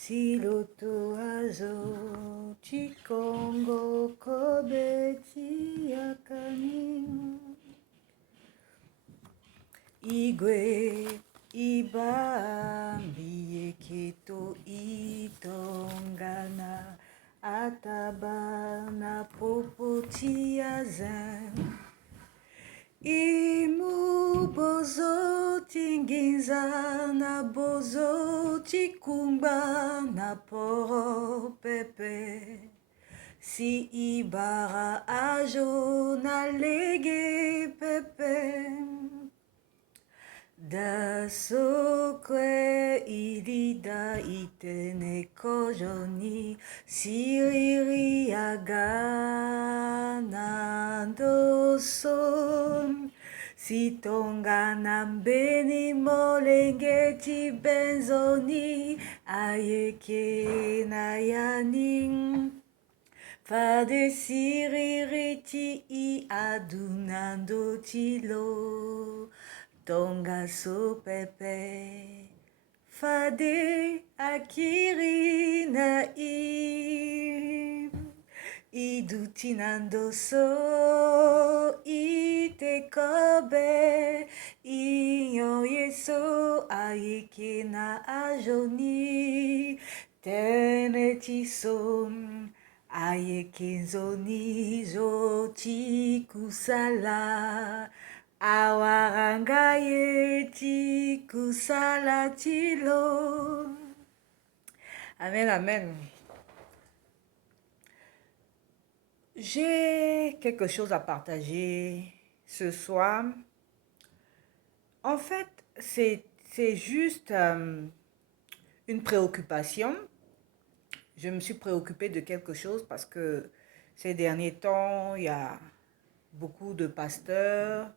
Siloto azo chikongo kobeti akani igwe ibambi eketo itongana atabana popoti azan imu bozo tingiza na bozo chikumba na poro pepe si ibara ajo na lege pepe da sokwe ilida itene kojoni siriri agana doson sitonga nambeni molengeti benzoni ayeke na yaning fade siririti I adunando tilo tonga so pepe fade akiri na idutinando so ite kobe inyo yeso ayeke na ajoni tenetiso ayekenzoni zoti kusala awarangaye kusala tilo. Amen, amen. J'ai quelque chose à partager ce soir. En fait, c'est juste une préoccupation. Je me suis préoccupée de quelque chose parce que ces derniers temps, il y a beaucoup de pasteurs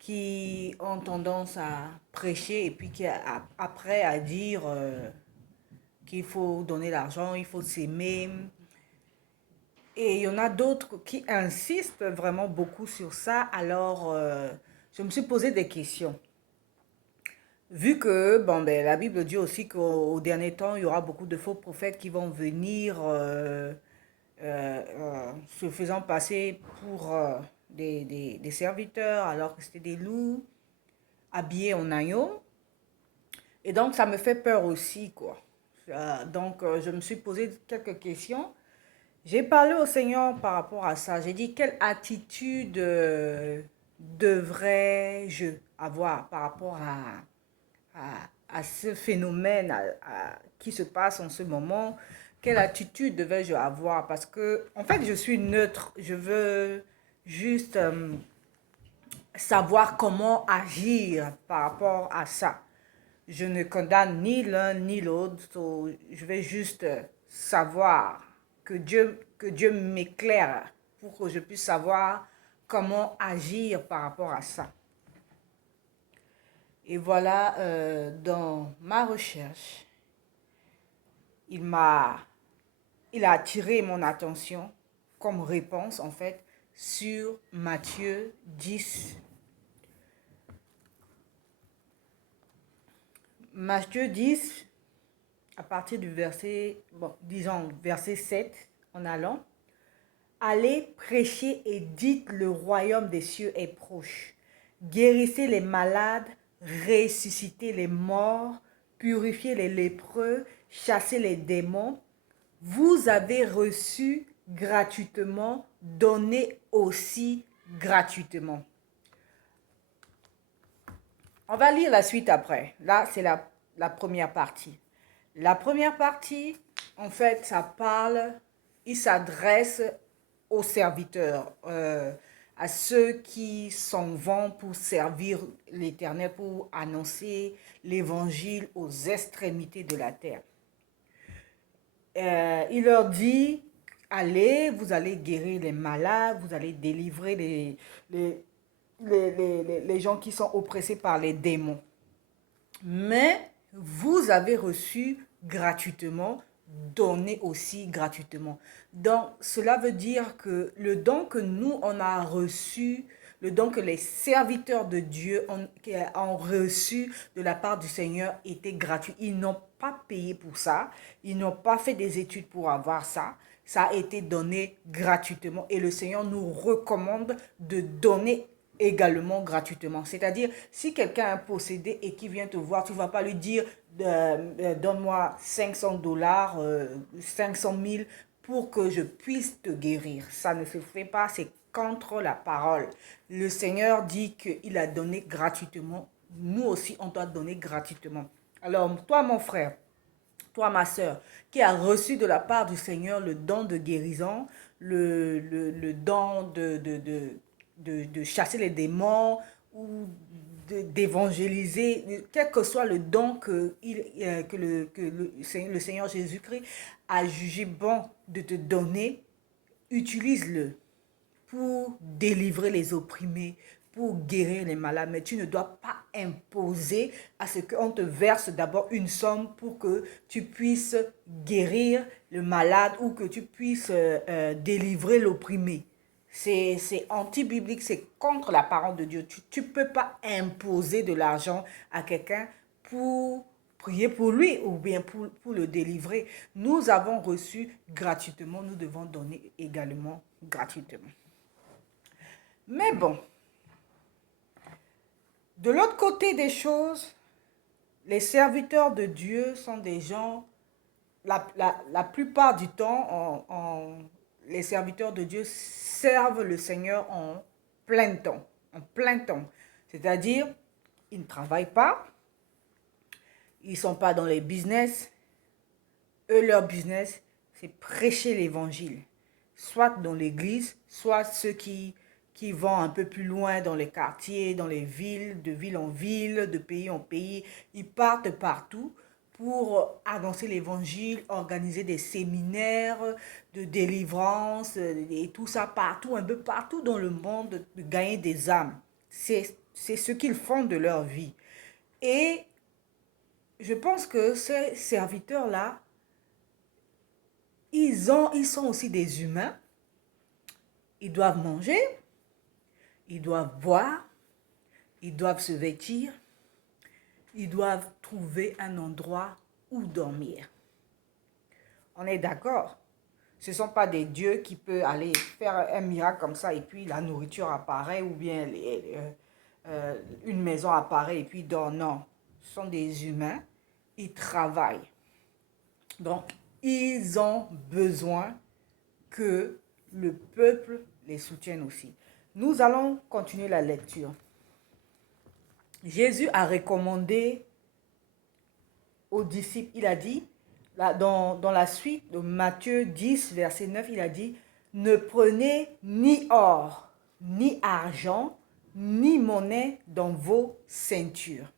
qui ont tendance à prêcher et puis qui après à dire qu'il faut donner l'argent, il faut s'aimer. Et il y en a d'autres qui insistent vraiment beaucoup sur ça. Alors, je me suis posé des questions. Vu que la Bible dit aussi qu'au dernier temps, il y aura beaucoup de faux prophètes qui vont venir se faisant passer pour des serviteurs alors que c'était des loups habillés en agneau. Et donc, ça me fait peur aussi, quoi. Donc, je me suis posé quelques questions. J'ai parlé au Seigneur par rapport à ça. J'ai dit, quelle attitude devrais-je avoir par rapport à ce phénomène qui se passe en ce moment? Quelle attitude devais-je avoir? Parce que, en fait, je suis neutre. Je veux juste savoir comment agir par rapport à ça. Je ne condamne ni l'un ni l'autre. Je vais juste savoir que Dieu m'éclaire pour que je puisse savoir comment agir par rapport à ça. Et voilà, dans ma recherche, il a attiré mon attention comme réponse, en fait, sur Matthieu 10. Matthieu 10, à partir du verset, verset 7, en allant. Allez prêcher et dites le royaume des cieux est proche. Guérissez les malades, ressuscitez les morts, purifiez les lépreux, chassez les démons. Vous avez reçu gratuitement, donnez aussi gratuitement. On va lire la suite après. Là, c'est la première partie. La première partie, en fait, ça parle, il s'adresse aux serviteurs, à ceux qui s'en vont pour servir l'Éternel, pour annoncer l'évangile aux extrémités de la terre. Il leur dit, allez, vous allez guérir les malades, vous allez délivrer les gens qui sont oppressés par les démons. Mais vous avez reçu gratuitement, donnez aussi gratuitement. Donc, cela veut dire que le don que nous, on a reçu le don que les serviteurs de Dieu ont reçu de la part du Seigneur était gratuit. Ils n'ont pas payé pour ça. Ils n'ont pas fait des études pour avoir ça. Ça a été donné gratuitement et le Seigneur nous recommande de donner également gratuitement. C'est-à-dire, si quelqu'un a un possédé et qui vient te voir, tu ne vas pas lui dire donne-moi 500 dollars, 500 000 pour que je puisse te guérir. Ça ne se fait pas, c'est contre la parole. Le Seigneur dit qu'il a donné gratuitement. Nous aussi, on doit donner gratuitement. Alors, toi, mon frère, toi, ma soeur, qui a reçu de la part du Seigneur le don de guérison, le don de chasser les démons ou d'évangéliser, quel que soit le don le Seigneur Jésus-Christ a jugé bon de te donner, utilise-le pour délivrer les opprimés, pour guérir les malades. Mais tu ne dois pas imposer à ce qu'on te verse d'abord une somme pour que tu puisses guérir le malade ou que tu puisses délivrer l'opprimé. C'est anti-biblique, c'est contre la parole de Dieu. Tu ne peux pas imposer de l'argent à quelqu'un pour prier pour lui ou bien pour le délivrer. Nous avons reçu gratuitement, nous devons donner également gratuitement. Mais bon, de l'autre côté des choses, les serviteurs de Dieu sont des gens, la plupart du temps, les serviteurs de Dieu servent le Seigneur en plein temps. En plein temps. C'est-à-dire, ils ne travaillent pas, ils ne sont pas dans les business. Eux, leur business, c'est prêcher l'évangile. Soit dans l'église, soit ceux qui vont un peu plus loin dans les quartiers, dans les villes, de ville en ville, de pays en pays. Ils partent partout pour annoncer l'évangile, organiser des séminaires de délivrance et tout ça partout, un peu partout dans le monde, de gagner des âmes. C'est ce qu'ils font de leur vie. Et je pense que ces serviteurs-là, ils sont aussi des humains. Ils doivent manger, ils doivent boire, ils doivent se vêtir, ils doivent trouver un endroit où dormir. On est d'accord? Ce ne sont pas des dieux qui peuvent aller faire un miracle comme ça et puis la nourriture apparaît ou bien une maison apparaît et puis dort. Non, ce sont des humains, ils travaillent. Donc, ils ont besoin que le peuple les soutienne aussi. Nous allons continuer la lecture. Jésus a recommandé aux disciples, il a dit, là, dans la suite de Matthieu 10, verset 9, il a dit, ne prenez ni or, ni argent, ni monnaie dans vos ceintures,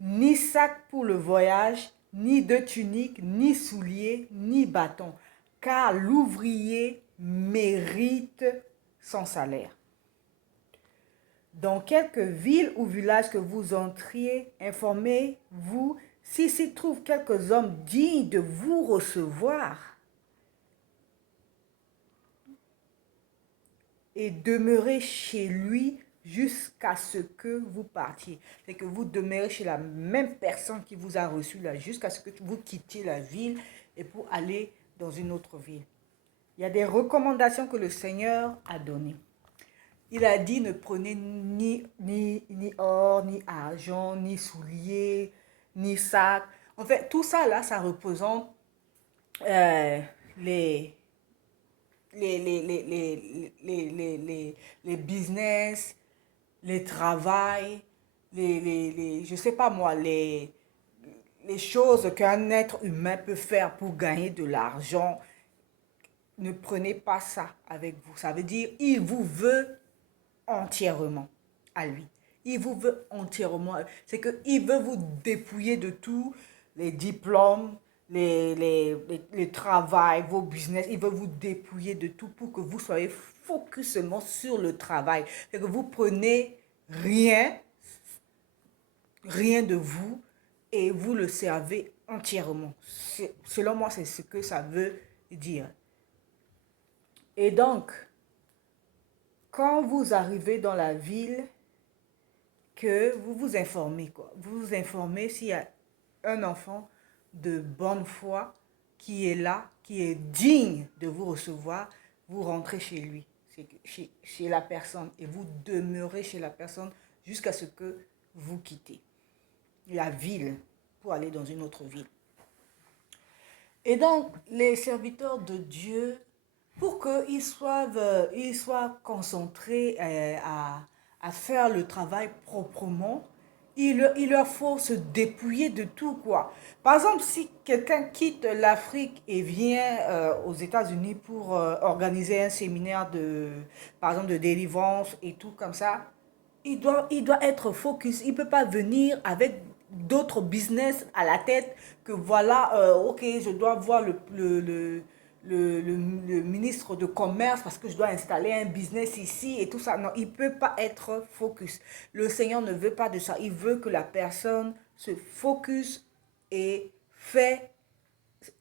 ni sac pour le voyage, ni de tunique, ni souliers, ni bâton, car l'ouvrier mérite son salaire. Dans quelque ville ou village que vous entriez, informez-vous si s'y trouvent quelques hommes dignes de vous recevoir et demeurez chez lui jusqu'à ce que vous partiez. C'est que vous demeurez chez la même personne qui vous a reçu là, jusqu'à ce que vous quittiez la ville et pour aller dans une autre ville. Il y a des recommandations que le Seigneur a données. Il a dit ne prenez ni or, ni argent, ni souliers, ni sac. En fait, tout ça là, ça représente les business, les travails, je sais pas moi, les choses qu'un être humain peut faire pour gagner de l'argent. Ne prenez pas ça avec vous. Ça veut dire il vous veut entièrement à lui. Il vous veut entièrement. C'est qu'il veut vous dépouiller de tout, les diplômes, les travail, vos business. Il veut vous dépouiller de tout pour que vous soyez focus seulement sur le travail. C'est que vous prenez rien de vous et vous le servez entièrement. Selon moi, c'est ce que ça veut dire. Et donc, quand vous arrivez dans la ville, que vous vous informez, quoi. Vous vous informez s'il y a un enfant de bonne foi qui est là, qui est digne de vous recevoir, vous rentrez chez lui, chez la personne, et vous demeurez chez la personne jusqu'à ce que vous quittez la ville pour aller dans une autre ville. Et donc, les serviteurs de Dieu, pour ils soient concentrés à faire le travail proprement, il leur faut se dépouiller de tout, quoi. Par exemple, si quelqu'un quitte l'Afrique et vient aux États-Unis pour organiser un séminaire par exemple, de délivrance et tout comme ça, il doit être focus. Il ne peut pas venir avec d'autres business à la tête que voilà, ok, je dois voir le ministre de commerce parce que je dois installer un business ici et tout ça. Non, il ne peut pas être focus. Le Seigneur ne veut pas de ça. Il veut que la personne se focus et fait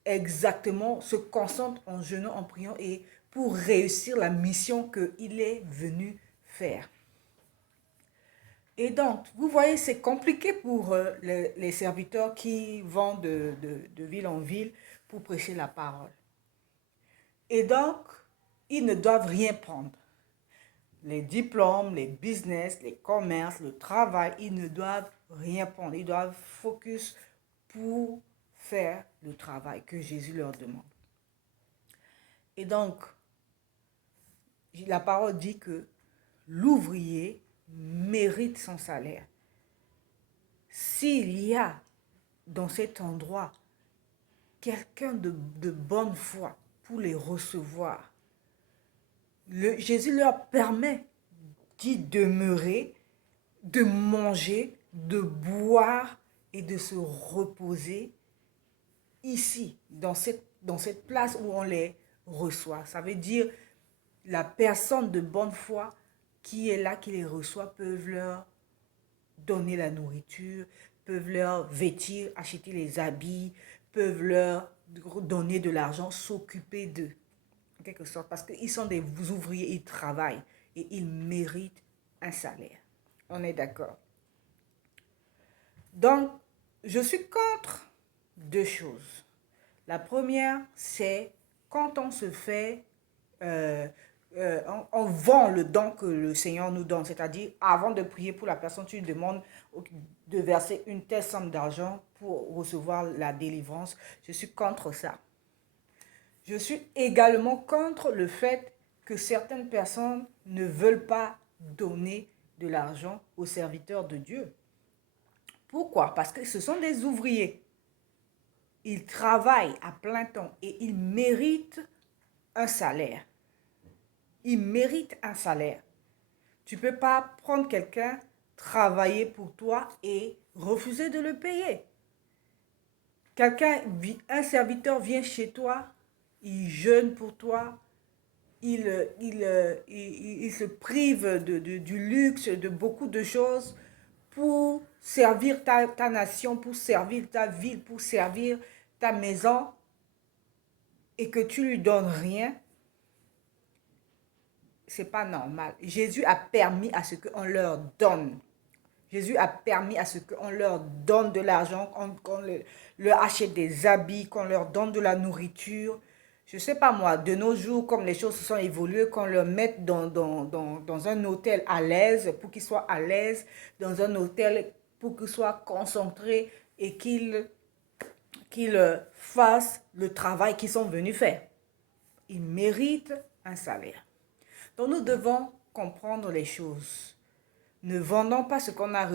exactement, se concentre en jeûnant, en priant et pour réussir la mission qu'il est venu faire. Et donc, vous voyez, c'est compliqué pour les serviteurs qui vont de ville en ville pour prêcher la parole. Et donc, ils ne doivent rien prendre. Les diplômes, les business, les commerces, le travail, ils ne doivent rien prendre. Ils doivent focus pour faire le travail que Jésus leur demande. Et donc, la parole dit que l'ouvrier mérite son salaire. S'il y a dans cet endroit quelqu'un de bonne foi pour les recevoir, Jésus leur permet d'y demeurer, de manger, de boire et de se reposer ici, dans cette place où on les reçoit. Ça veut dire la personne de bonne foi qui est là, qui les reçoit, peuvent leur donner la nourriture, peuvent leur vêtir, acheter les habits, peuvent leur donner de l'argent, s'occuper d'eux, en quelque sorte, parce qu'ils sont des ouvriers, ils travaillent et ils méritent un salaire. On est d'accord? Donc, je suis contre deux choses. La première, c'est quand on se fait, on vend le don que le Seigneur nous donne. C'est-à-dire, avant de prier pour la personne, tu lui demandes de verser une telle somme d'argent pour recevoir la délivrance. Je suis contre ça. Je suis également contre le fait que certaines personnes ne veulent pas donner de l'argent aux serviteurs de Dieu. Pourquoi? Parce que ce sont des ouvriers. Ils travaillent à plein temps et ils méritent un salaire. Ils méritent un salaire. Tu ne peux pas prendre quelqu'un, travailler pour toi et refuser de le payer. Un serviteur vient chez toi, il jeûne pour toi, il se prive du luxe, de beaucoup de choses pour servir ta nation, pour servir ta ville, pour servir ta maison, et que tu lui donnes rien, c'est pas normal. Jésus a permis à ce qu'on leur donne. Jésus a permis à ce qu'on leur donne de l'argent, qu'on leur achète des habits, qu'on leur donne de la nourriture. Je ne sais pas moi, de nos jours, comme les choses se sont évoluées, qu'on leur mette dans un hôtel à l'aise, pour qu'ils soient à l'aise, dans un hôtel pour qu'ils soient concentrés et qu'ils fassent le travail qu'ils sont venus faire. Ils méritent un salaire. Donc nous devons comprendre les choses. Ne vendons pas ce qu'on a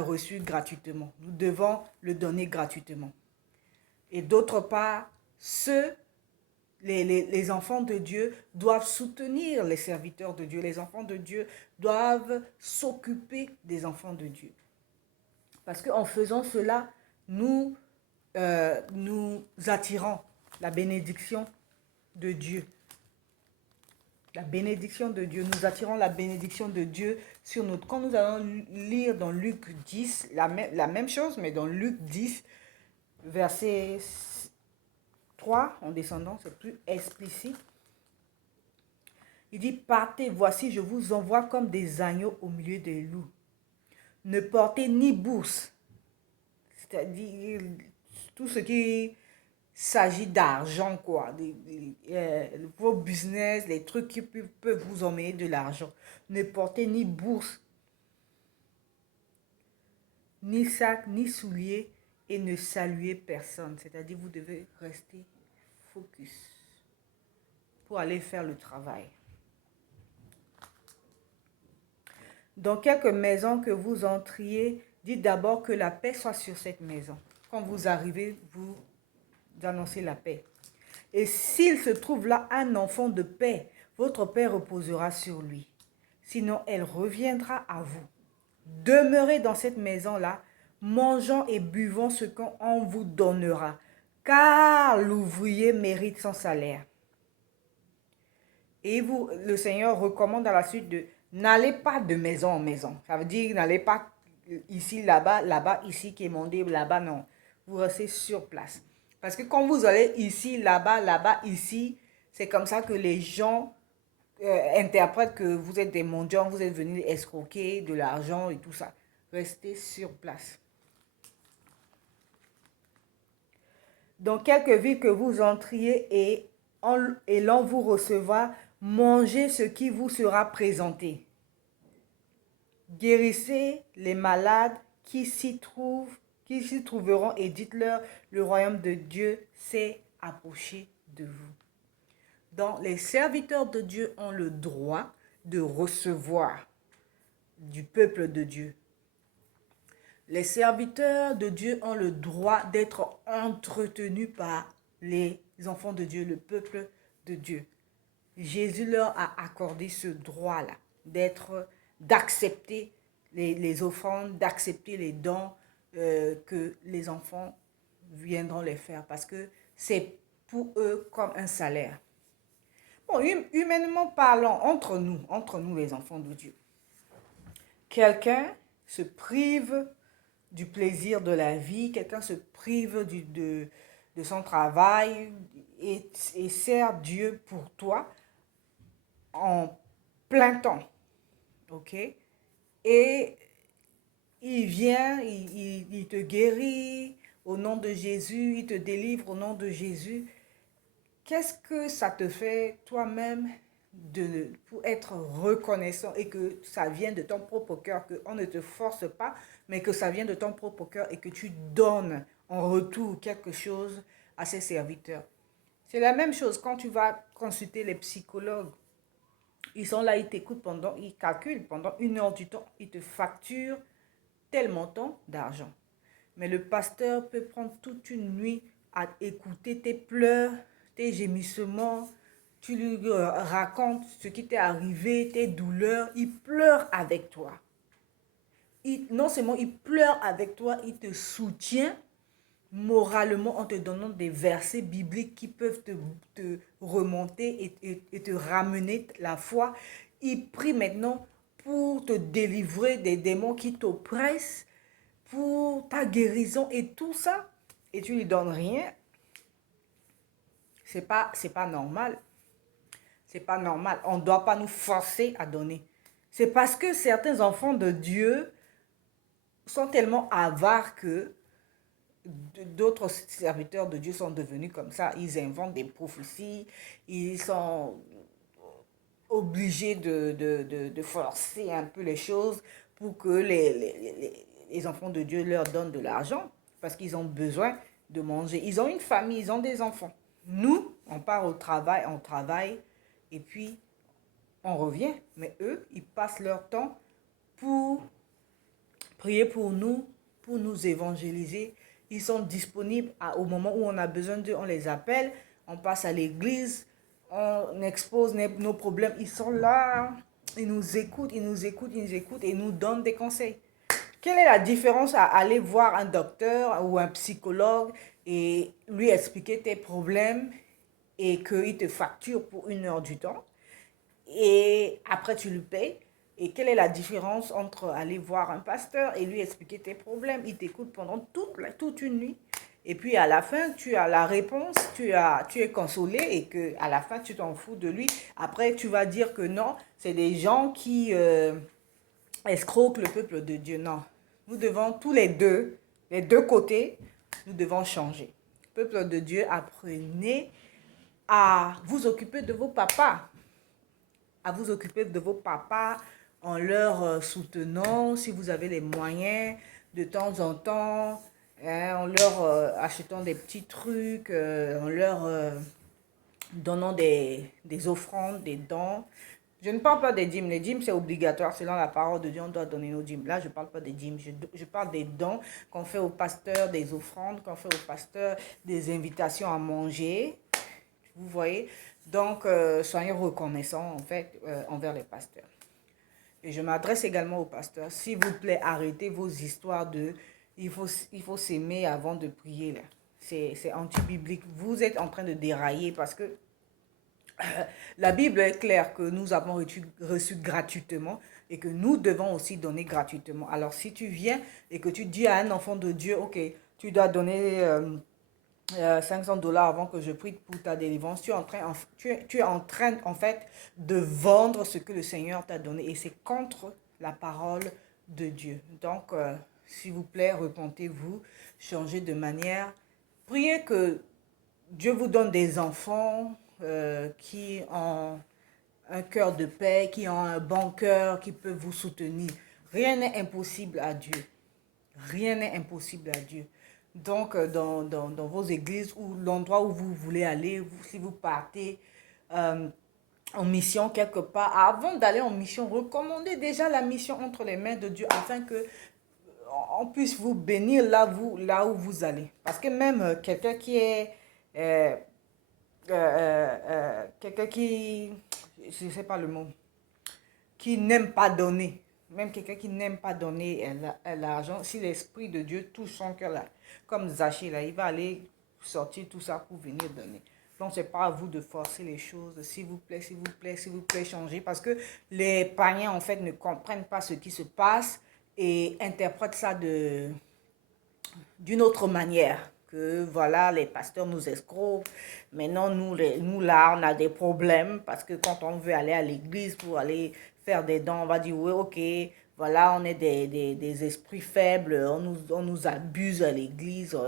reçu gratuitement. Nous devons le donner gratuitement. Et d'autre part, les enfants de Dieu doivent soutenir les serviteurs de Dieu. Les enfants de Dieu doivent s'occuper des enfants de Dieu. Parce qu'en faisant cela, nous attirons la bénédiction de Dieu. La bénédiction de Dieu. Nous attirons la bénédiction de Dieu sur notre... Quand nous allons lire dans Luc 10, la même chose, mais dans Luc 10, verset 3, en descendant, c'est plus explicite. Il dit, partez, voici, je vous envoie comme des agneaux au milieu des loups. Ne portez ni bourse, c'est-à-dire tout ce qui s'agit d'argent, quoi. Vos business, les trucs qui peuvent vous emmener de l'argent. Ne portez ni bourse, ni sac, ni souliers, et ne saluez personne. C'est-à-dire, vous devez rester focus pour aller faire le travail. Dans quelque maison que vous entriez, dites d'abord que la paix soit sur cette maison. Quand vous arrivez, vous annoncez la paix. Et s'il se trouve là un enfant de paix, votre paix reposera sur lui. Sinon, elle reviendra à vous. Demeurez dans cette maison-là, mangeant et buvant ce qu'on vous donnera, car l'ouvrier mérite son salaire. Et le Seigneur recommande à la suite de n'allez pas de maison en maison. Ça veut dire n'allez pas ici, là-bas, là-bas, ici, qui est mondé, là-bas, non. Vous restez sur place. Parce que quand vous allez ici, là-bas, là-bas, ici, c'est comme ça que les gens interprètent que vous êtes des mendiants, vous êtes venus escroquer de l'argent et tout ça. Restez sur place. Dans quelque ville que vous entriez et l'on vous recevra, mangez ce qui vous sera présenté. Guérissez les malades qui s'y trouveront et dites-leur, le royaume de Dieu s'est approché de vous. Donc, les serviteurs de Dieu ont le droit de recevoir du peuple de Dieu. Les serviteurs de Dieu ont le droit d'être entretenus par les enfants de Dieu, le peuple de Dieu. Jésus leur a accordé ce droit-là, d'accepter les offrandes, d'accepter les dons que les enfants viendront les faire, parce que c'est pour eux comme un salaire. Bon, humainement parlant, entre nous les enfants de Dieu, quelqu'un se prive du plaisir de la vie, quelqu'un se prive de son travail et sert Dieu pour toi en plein temps, ok? Et il vient, il te guérit au nom de Jésus, il te délivre au nom de Jésus. Qu'est-ce que ça te fait toi-même pour être reconnaissant et que ça vient de ton propre cœur, qu'on ne te force pas, mais que ça vient de ton propre cœur et que tu donnes en retour quelque chose à ses serviteurs. C'est la même chose quand tu vas consulter les psychologues. Ils sont là, ils t'écoutent ils calculent pendant 1 heure du temps, ils te facturent tel montant d'argent. Mais le pasteur peut prendre toute une nuit à écouter tes pleurs, tes gémissements, tu lui racontes ce qui t'est arrivé, tes douleurs, il pleure avec toi. Non seulement il pleure avec toi, il te soutient moralement en te donnant des versets bibliques qui peuvent te remonter et te ramener la foi. Il prie maintenant pour te délivrer des démons qui t'oppressent, pour ta guérison et tout ça, et tu lui donnes rien. C'est pas normal. C'est pas normal. On ne doit pas nous forcer à donner. C'est parce que certains enfants de Dieu sont tellement avares que d'autres serviteurs de Dieu sont devenus comme ça. Ils inventent des prophéties. Ils sont obligés de forcer un peu les choses pour que les enfants de Dieu leur donnent de l'argent parce qu'ils ont besoin de manger. Ils ont une famille, ils ont des enfants. Nous, on part au travail, on travaille et puis on revient. Mais eux, ils passent leur temps pour prier pour nous évangéliser. Ils sont disponibles au moment où on a besoin d'eux, on les appelle, on passe à l'église, on expose nos problèmes. Ils sont là, ils nous écoutent et nous donnent des conseils. Quelle est la différence à aller voir un docteur ou un psychologue et lui expliquer tes problèmes et qu'il te facture pour 1 heure du temps et après tu lui payes? Et quelle est la différence entre aller voir un pasteur et lui expliquer tes problèmes? Il t'écoute pendant toute une nuit Et puis à la fin, tu as la réponse, tu es consolé et que à la fin, tu t'en fous de lui. Après, tu vas dire que non, c'est des gens qui escroquent le peuple de Dieu. Non, nous devons tous les deux côtés, nous devons changer. Peuple de Dieu, apprenez à vous occuper de vos papas, à vous occuper de vos papas en leur soutenant si vous avez les moyens de temps en temps, hein, en leur achetant des petits trucs, en leur donnant des offrandes, des dons. Je ne parle pas des dîmes. Les dîmes, c'est obligatoire. Selon la parole de Dieu, on doit donner nos dîmes. Là, je ne parle pas des dîmes. Je parle des dons qu'on fait aux pasteurs, des offrandes qu'on fait aux pasteurs, des invitations à manger. Vous voyez? Donc, soyez reconnaissants, en fait, envers les pasteurs. Et je m'adresse également aux pasteurs. S'il vous plaît, arrêtez vos histoires de il faut s'aimer avant de prier, là. C'est anti-biblique. Vous êtes en train de dérailler parce que la Bible est claire que nous avons reçu gratuitement et que nous devons aussi donner gratuitement. Alors, si tu viens et que tu dis à un enfant de Dieu, ok, tu dois donner 500 $ avant que je prie pour ta délivrance, tu es en train, en fait, de vendre ce que le Seigneur t'a donné et c'est contre la parole de Dieu. Donc, s'il vous plaît, repentez-vous, changez de manière. Priez que Dieu vous donne des enfants qui ont un cœur de paix, qui ont un bon cœur, qui peuvent vous soutenir. Rien n'est impossible à Dieu. Rien n'est impossible à Dieu. Donc, dans vos églises ou l'endroit où vous voulez aller, si vous partez en mission quelque part, avant d'aller en mission, recommandez déjà la mission entre les mains de Dieu afin que on puisse vous bénir là où vous allez. Parce que même quelqu'un qui est euh, quelqu'un qui, je ne sais pas le mot, qui n'aime pas donner, même quelqu'un qui n'aime pas donner l'argent, si l'Esprit de Dieu touche son cœur là, comme Zachée là, il va aller sortir tout ça pour venir donner. Donc, ce n'est pas à vous de forcer les choses. S'il vous plaît, s'il vous plaît, s'il vous plaît, changez. Parce que les païens, en fait, ne comprennent pas ce qui se passe et interprètent ça d'une autre manière. Que voilà, les pasteurs nous escroquent. Maintenant, nous là, on a des problèmes parce que quand on veut aller à l'église pour aller faire des dons, on va dire oui, ok, voilà, on est des esprits faibles, on nous abuse à l'église,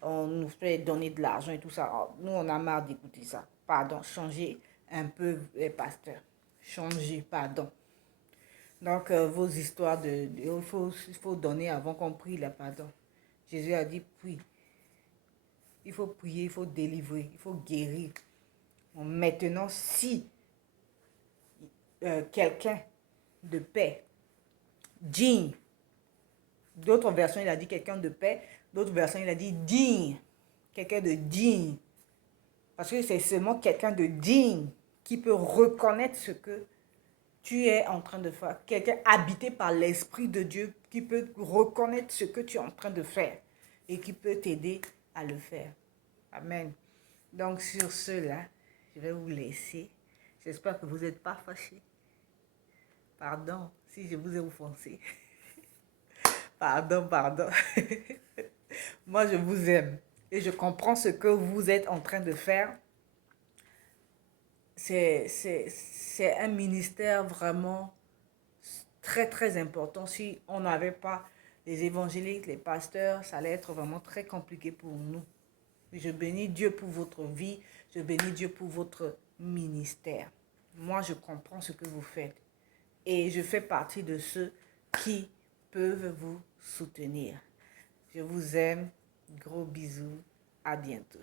on nous fait donner de l'argent et tout ça. Alors, nous, on a marre d'écouter ça. Pardon, changez un peu les pasteurs. Changez, pardon. Donc, vos histoires il faut donner avant qu'on prie, là, pardon. Jésus a dit, prie. Il faut prier, il faut délivrer, il faut guérir. Bon, maintenant, si quelqu'un de paix, digne, d'autres versions, il a dit quelqu'un de paix, d'autres versions, il a dit digne, quelqu'un de digne. Parce que c'est seulement quelqu'un de digne qui peut reconnaître ce que tu es en train de faire. Quelqu'un habité par l'Esprit de Dieu qui peut reconnaître ce que tu es en train de faire et qui peut t'aider à le faire. Amen. Donc sur cela, je vais vous laisser. J'espère que vous n'êtes pas fâchés. Pardon si je vous ai offensé. Pardon, pardon. Moi, je vous aime et je comprends ce que vous êtes en train de faire. C'est un ministère vraiment très, très important. Si on n'avait pas les évangéliques, les pasteurs, ça allait être vraiment très compliqué pour nous. Je bénis Dieu pour votre vie. Je bénis Dieu pour votre ministère. Moi, je comprends ce que vous faites. Et je fais partie de ceux qui peuvent vous soutenir. Je vous aime. Gros bisous. À bientôt.